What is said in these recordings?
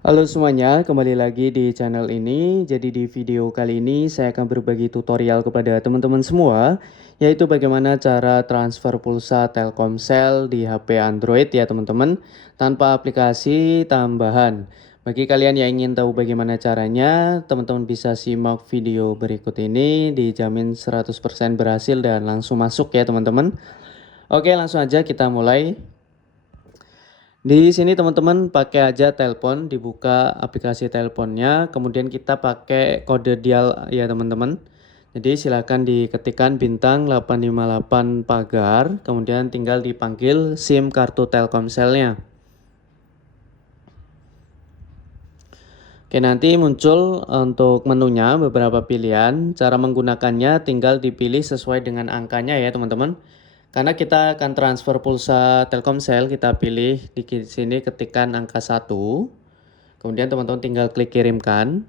Halo semuanya, kembali lagi di channel ini. Jadi di video kali ini saya akan berbagi tutorial kepada teman-teman semua, yaitu bagaimana cara transfer pulsa Telkomsel di HP Android ya teman-teman, tanpa aplikasi tambahan. Bagi kalian yang ingin tahu bagaimana caranya, teman-teman bisa simak video berikut ini, dijamin 100% berhasil dan langsung masuk ya teman-teman. Oke, langsung aja kita mulai. Di sini teman-teman pakai aja telepon, dibuka aplikasi teleponnya, kemudian kita pakai kode dial ya teman-teman. Jadi silakan diketikkan bintang 858 pagar, kemudian tinggal dipanggil SIM kartu Telkomselnya. Oke, nanti muncul untuk menunya beberapa pilihan. Cara menggunakannya tinggal dipilih sesuai dengan angkanya ya teman-teman. Karena kita akan transfer pulsa Telkomsel, kita pilih di sini ketikkan angka 1. Kemudian teman-teman tinggal klik kirimkan.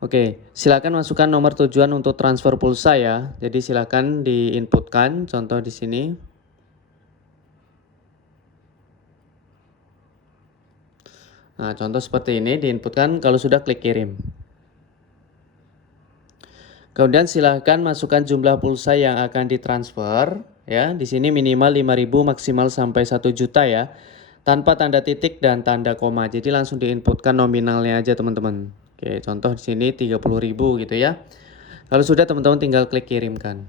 Oke, silakan masukkan nomor tujuan untuk transfer pulsa ya. Jadi silakan diinputkan, contoh di sini. Nah, contoh seperti ini diinputkan kalau sudah klik kirim. Kemudian silakan masukkan jumlah pulsa yang akan ditransfer ya. Di sini minimal 5.000 maksimal sampai 1 juta ya. Tanpa tanda titik dan tanda koma. Jadi langsung diinputkan nominalnya aja teman-teman. Oke, contoh di sini 30.000 gitu ya. Kalau sudah teman-teman tinggal klik kirimkan.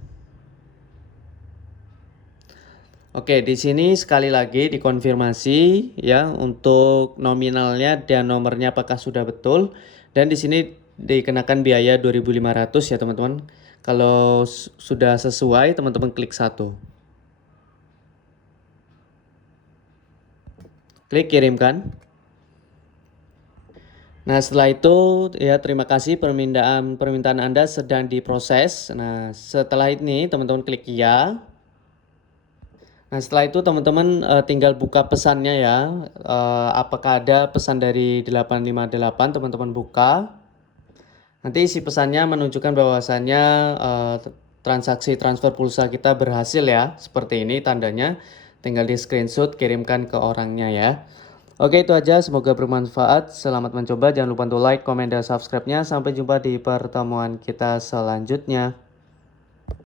Oke, di sini sekali lagi dikonfirmasi ya untuk nominalnya dan nomornya apakah sudah betul. Dan di sini dikenakan biaya 2.500 ya teman-teman. Kalau sudah sesuai teman-teman klik 1. Klik kirimkan. Nah, setelah itu ya terima kasih permintaan Anda sedang diproses. Nah, setelah ini teman-teman klik ya. Nah, setelah itu teman-teman tinggal buka pesannya ya. Apakah ada pesan dari 858, teman-teman buka. Nanti isi pesannya menunjukkan bahwasannya transaksi transfer pulsa kita berhasil ya. Seperti ini tandanya. Tinggal di screenshot, kirimkan ke orangnya ya. Oke, itu aja. Semoga bermanfaat. Selamat mencoba. Jangan lupa untuk like, komen, dan subscribe-nya. Sampai jumpa di pertemuan kita selanjutnya.